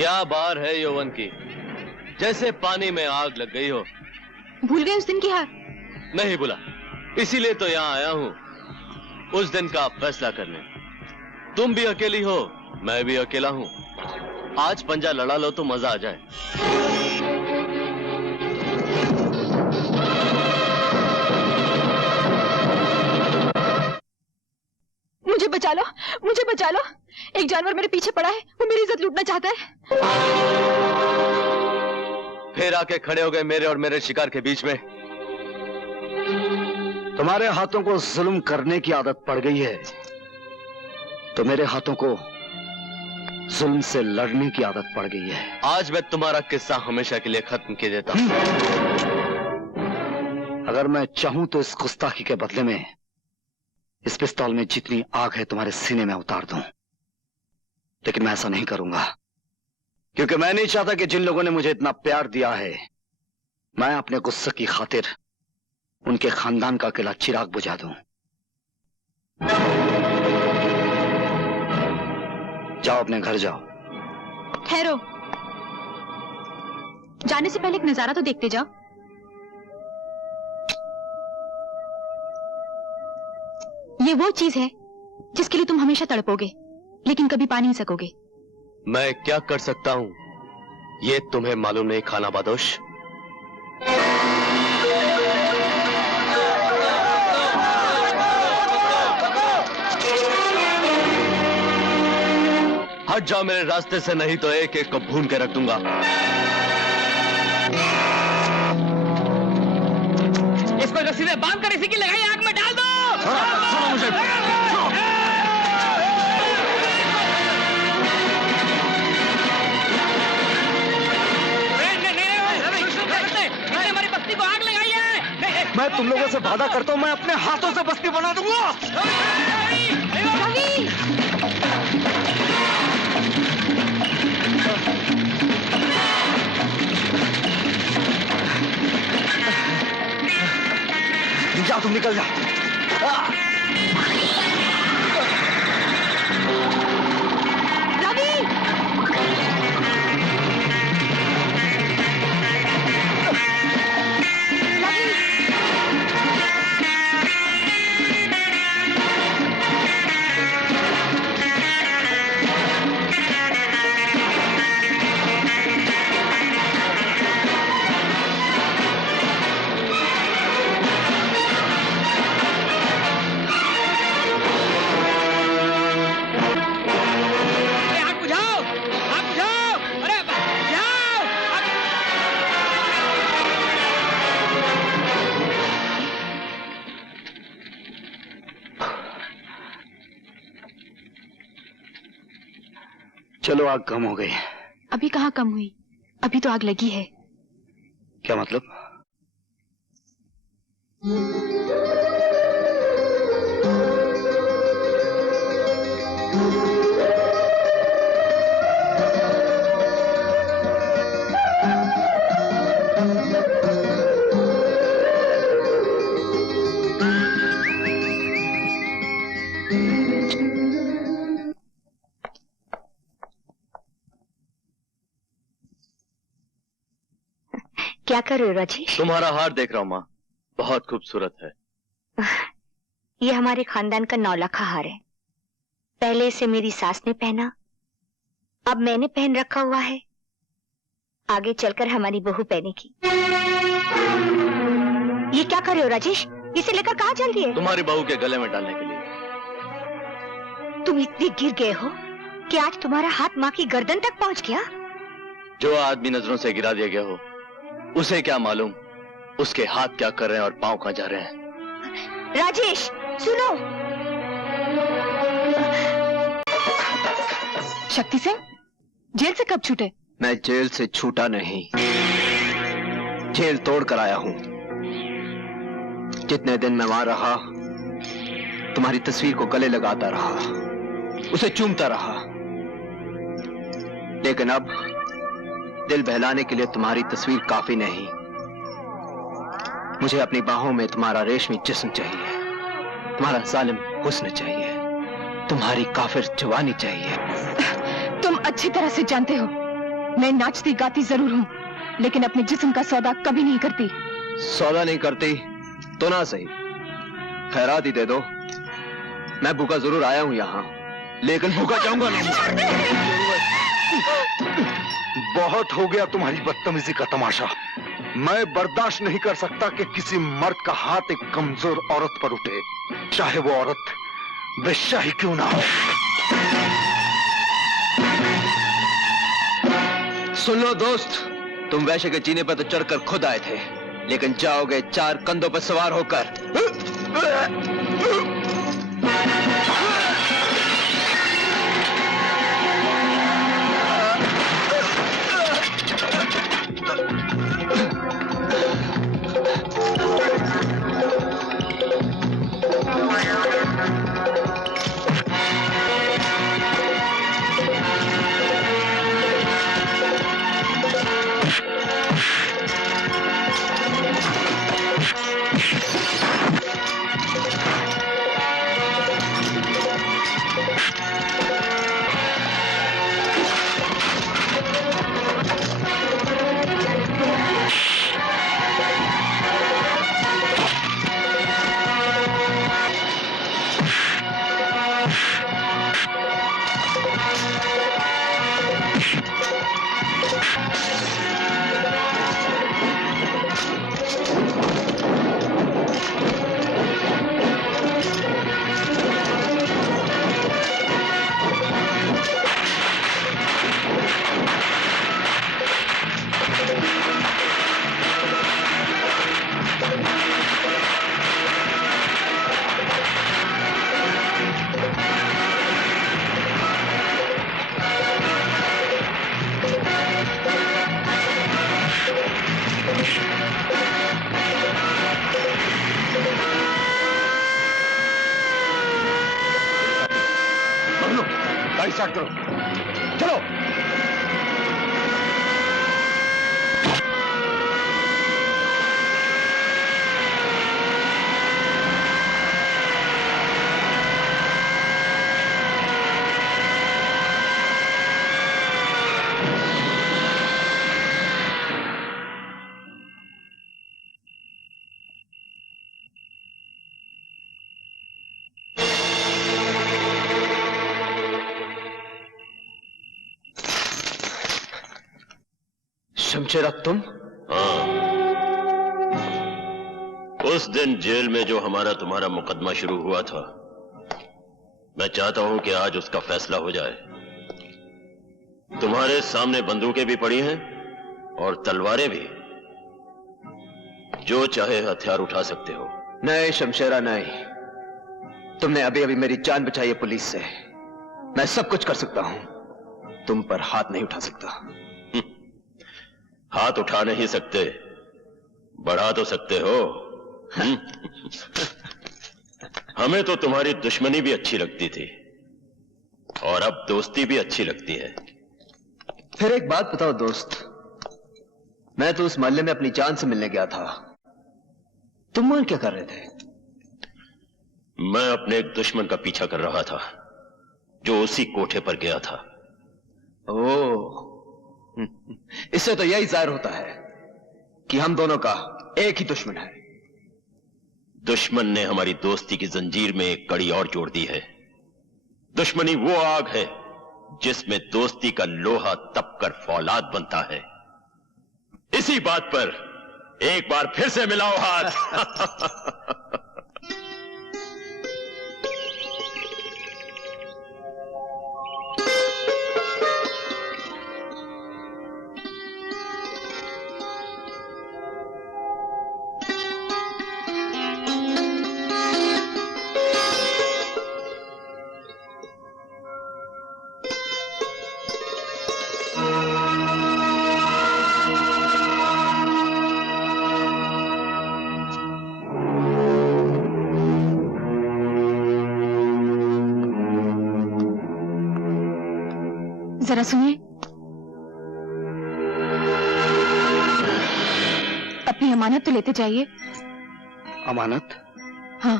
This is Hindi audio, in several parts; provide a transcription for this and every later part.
क्या बार है यौवन की, जैसे पानी में आग लग गई हो। भूल गए उस दिन की हार? नहीं भूला, इसीलिए तो यहाँ आया हूँ उस दिन का फैसला करने। तुम भी अकेली हो, मैं भी अकेला हूँ। आज पंजा लड़ा लो तो मजा आ जाए। मुझे बचा लो, मुझे बचा लो। एक जानवर मेरे पीछे पड़ा है, वो मेरी इज्जत लूटना चाहता है। फिर आके खड़े हो गए मेरे और मेरे शिकार के बीच में। तुम्हारे हाथों को जुल्म करने की आदत पड़ गई है, तो मेरे हाथों को जुल्म से लड़ने की आदत पड़ गई है। आज मैं तुम्हारा किस्सा हमेशा के लिए खत्म कर देता हूं। अगर मैं चाहूं तो इस गुस्ताखी के बदले में इस पिस्तौल में जितनी आग है तुम्हारे सीने में उतार दूं, लेकिन मैं ऐसा नहीं करूंगा, क्योंकि मैं नहीं चाहता कि जिन लोगों ने मुझे इतना प्यार दिया है, मैं अपने गुस्से की खातिर उनके खानदान का अकेला चिराग बुझा दूं। जाओ, अपने घर जाओ। ठहरो, जाने से पहले एक नजारा तो देखते जाओ। ये वो चीज है जिसके लिए तुम हमेशा तड़पोगे, लेकिन कभी पा नहीं सकोगे। मैं क्या कर सकता हूं ये तुम्हें मालूम नहीं, खाना बादोश। हट जाओ मेरे रास्ते से, नहीं तो एक एक को भून के रख दूंगा। इसको रस्सी से बांध कर इसी की लगाई आग में डाल दो। सुनो मुझे। हमारी बस्ती को आग लगाई है। मैं तुम लोगों से वादा करता हूं, मैं अपने हाथों से बस्ती बना दूंगा। जाओ, तुम निकल जाओ। चलो, आग कम हो गई। अभी कहाँ कम हुई, अभी तो आग लगी है। क्या मतलब? क्या कर रहे हो राजेश? तुम्हारा हार देख रहा हूं माँ, बहुत खूबसूरत है। ये हमारे खानदान का 9 लाख हार है। पहले इसे मेरी सास ने पहना, अब मैंने पहन रखा हुआ है, आगे चलकर हमारी बहू पहनेगी। ये क्या कर रहे हो राजेश? इसे लेकर कहाँ चल रही है? तुम्हारी बहू के गले में डालने के लिए। तुम इतने गिर गए हो कि आज तुम्हारा हाथ माँ की गर्दन तक पहुँच गया। जो आदमी नजरों से गिरा दिया गया हो, उसे क्या मालूम उसके हाथ क्या कर रहे हैं और पांव कहाँ जा रहे हैं। राजेश सुनो। शक्ति सिंह, जेल से कब छूटे? मैं जेल से छूटा नहीं, जेल तोड़ कर आया हूं। जितने दिन मैं वहां रहा, तुम्हारी तस्वीर को गले लगाता रहा, उसे चूमता रहा, लेकिन अब दिल बहलाने के लिए तुम्हारी तस्वीर काफी नहीं। मुझे अपनी बाहों में तुम्हारा रेशमी जिस्म चाहिए, तुम्हारा जालिम हुस्न चाहिए, तुम्हारी काफिर जवानी चाहिए। तुम अच्छी तरह से जानते हो मैं नाचती गाती जरूर हूँ, लेकिन अपने जिस्म का सौदा कभी नहीं करती। सौदा नहीं करती तो ना सही, खैरात ही दे दो। मैं भूखा जरूर आया हूं यहाँ, लेकिन भूखा जाऊंगा नहीं। बहुत हो गया तुम्हारी बदतमीजी का तमाशा। मैं बर्दाश्त नहीं कर सकता कि किसी मर्द का हाथ एक कमजोर औरत पर उठे, चाहे वो औरत बेश्या ही क्यों ना हो। सुन लो दोस्त, तुम वैश्य के जीने पर तो चढ़कर खुद आए थे, लेकिन जाओगे 4 कंधों पर सवार होकर। गाड़ी स्टार्ट करो, चलो। शमशेरा तुम? हाँ, उस दिन जेल में जो हमारा तुम्हारा मुकदमा शुरू हुआ था, मैं चाहता हूं कि आज उसका फैसला हो जाए। तुम्हारे सामने बंदूकें भी पड़ी हैं और तलवारें भी, जो चाहे हथियार उठा सकते हो। नहीं शमशेरा नहीं, तुमने अभी अभी मेरी जान बचाई है पुलिस से। मैं सब कुछ कर सकता हूं, तुम पर हाथ नहीं उठा सकता। हाथ उठा नहीं सकते, बढ़ा तो सकते हो। हमें तो तुम्हारी दुश्मनी भी अच्छी लगती थी और अब दोस्ती भी अच्छी लगती है। फिर एक बात बताओ दोस्त, मैं तो उस मोहल्ले में अपनी जान से मिलने गया था, तुम वहां क्या कर रहे थे? मैं अपने एक दुश्मन का पीछा कर रहा था जो उसी कोठे पर गया था। ओह, इससे तो यही जाहिर होता है कि हम दोनों का एक ही दुश्मन है। दुश्मन ने हमारी दोस्ती की जंजीर में एक कड़ी और जोड़ दी है। दुश्मनी वो आग है जिसमें दोस्ती का लोहा तपकर फौलाद बनता है। इसी बात पर एक बार फिर से मिलाओ हाथ। जरा सुनिए, अपनी अमानत तो लेते जाइए। अमानत? हाँ,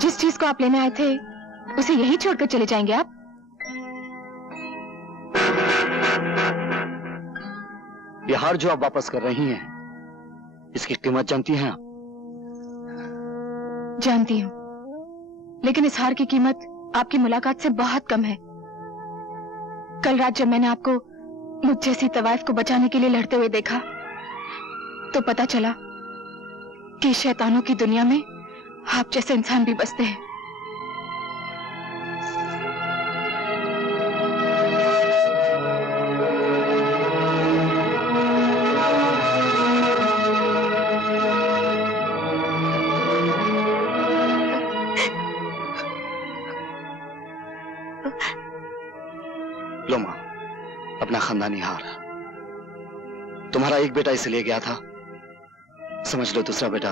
जिस चीज को आप लेने आए थे उसे यही छोड़कर चले जाएंगे आप? ये हार जो आप वापस कर रही हैं, इसकी कीमत जानती हैं आप? जानती हूँ, लेकिन इस हार की कीमत आपकी मुलाकात से बहुत कम है। कल रात जब मैंने आपको मुझ जैसी तवाइफ को बचाने के लिए लड़ते हुए देखा, तो पता चला कि शैतानों की दुनिया में आप जैसे इंसान भी बसते हैं। लो मां, अपना खानदानी हार। तुम्हारा एक बेटा इसे ले गया था, समझ लो दूसरा बेटा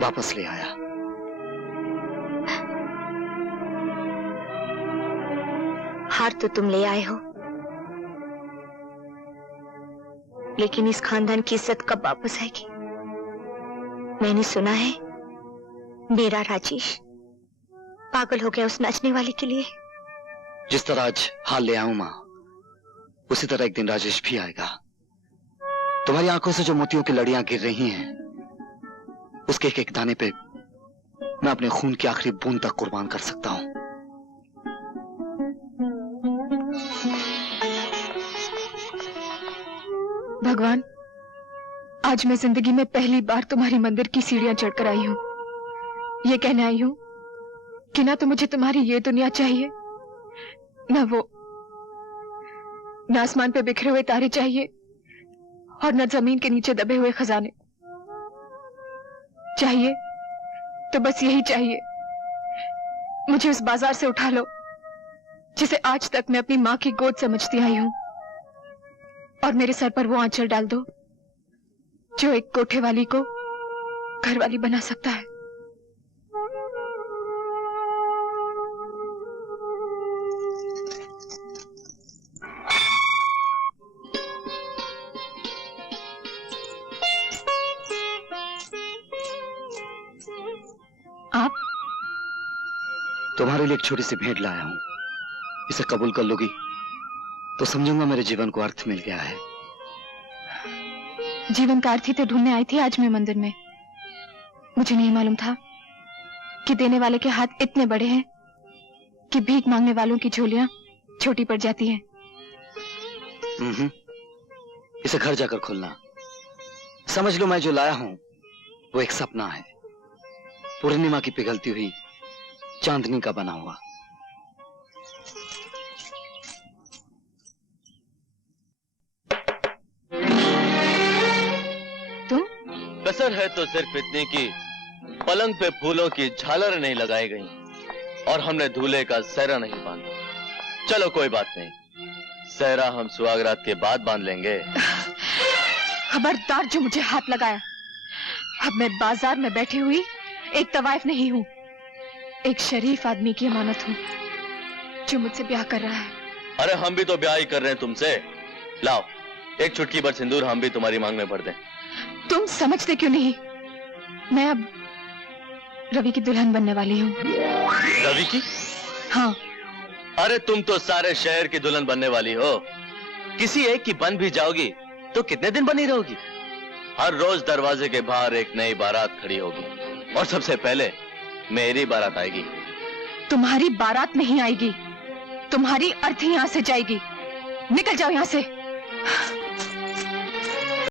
वापस ले आया। हार तो तुम ले आए हो, लेकिन इस खानदान की इज्जत कब वापस आएगी? मैंने सुना है मेरा राजेश पागल हो गया उस नाचने वाले के लिए। जिस तरह आज हाल ले आऊं मां, उसी तरह एक दिन राजेश भी आएगा। तुम्हारी आंखों से जो मोतियों की लड़ियां गिर रही हैं, उसके एक एक दाने पे मैं अपने खून की आखिरी बूंद तक कुर्बान कर सकता हूं। भगवान, आज मैं जिंदगी में पहली बार तुम्हारी मंदिर की सीढ़ियां चढ़कर आई हूं। ये कहने आई हूं कि ना तो मुझे तुम्हारी ये दुनिया चाहिए, न आसमान पे बिखरे हुए तारे चाहिए, और न जमीन के नीचे दबे हुए खजाने। चाहिए तो बस यही चाहिए, मुझे उस बाजार से उठा लो जिसे आज तक मैं अपनी मां की गोद समझती आई हूं, और मेरे सर पर वो आंचल डाल दो जो एक कोठे वाली को घर वाली बना सकता है। आप? तुम्हारे लिए एक छोटी सी भेंट लाया हूं, इसे कबूल कर लोगी तो समझूंगा मेरे जीवन को अर्थ मिल गया है। जीवन का अर्थ ही तो ढूंढने आई थी आज मैं मंदिर में। मुझे नहीं मालूम था कि देने वाले के हाथ इतने बड़े हैं कि भीख मांगने वालों की झोलियां छोटी पड़ जाती हैं। इसे घर जाकर खोलना। समझ लो मैं जो लाया हूं वो एक सपना है, पूर्णिमा की पिघलती हुई चांदनी का बना हुआ। तुम? कसर है तो सिर्फ इतनी की पलंग पे फूलों की झालर नहीं लगाई गई और हमने दूल्हे का सहरा नहीं बांधा। चलो कोई बात नहीं, सहरा हम सुहागरात के बाद बांध लेंगे। खबरदार जो मुझे हाथ लगाया। अब मैं बाजार में बैठी हुई एक तवाइफ नहीं हूं, एक शरीफ आदमी की अमानत हूं जो मुझसे ब्याह कर रहा है। अरे हम भी तो ब्याह ही कर रहे हैं तुमसे। लाओ एक चुटकी भर सिंदूर हम भी तुम्हारी मांग में भर दें। तुम समझते क्यों नहीं? मैं अब रवि की दुल्हन बनने वाली हूँ। रवि की? हाँ। अरे तुम तो सारे शहर की दुल्हन बनने वाली हो। किसी एक की बन भी जाओगी तो कितने दिन बनी रहोगी? हर रोज दरवाजे के बाहर एक नई बारात खड़ी होगी और सबसे पहले मेरी बारात आएगी। तुम्हारी बारात नहीं आएगी, तुम्हारी अर्थी यहाँ से जाएगी। निकल जाओ यहाँ से।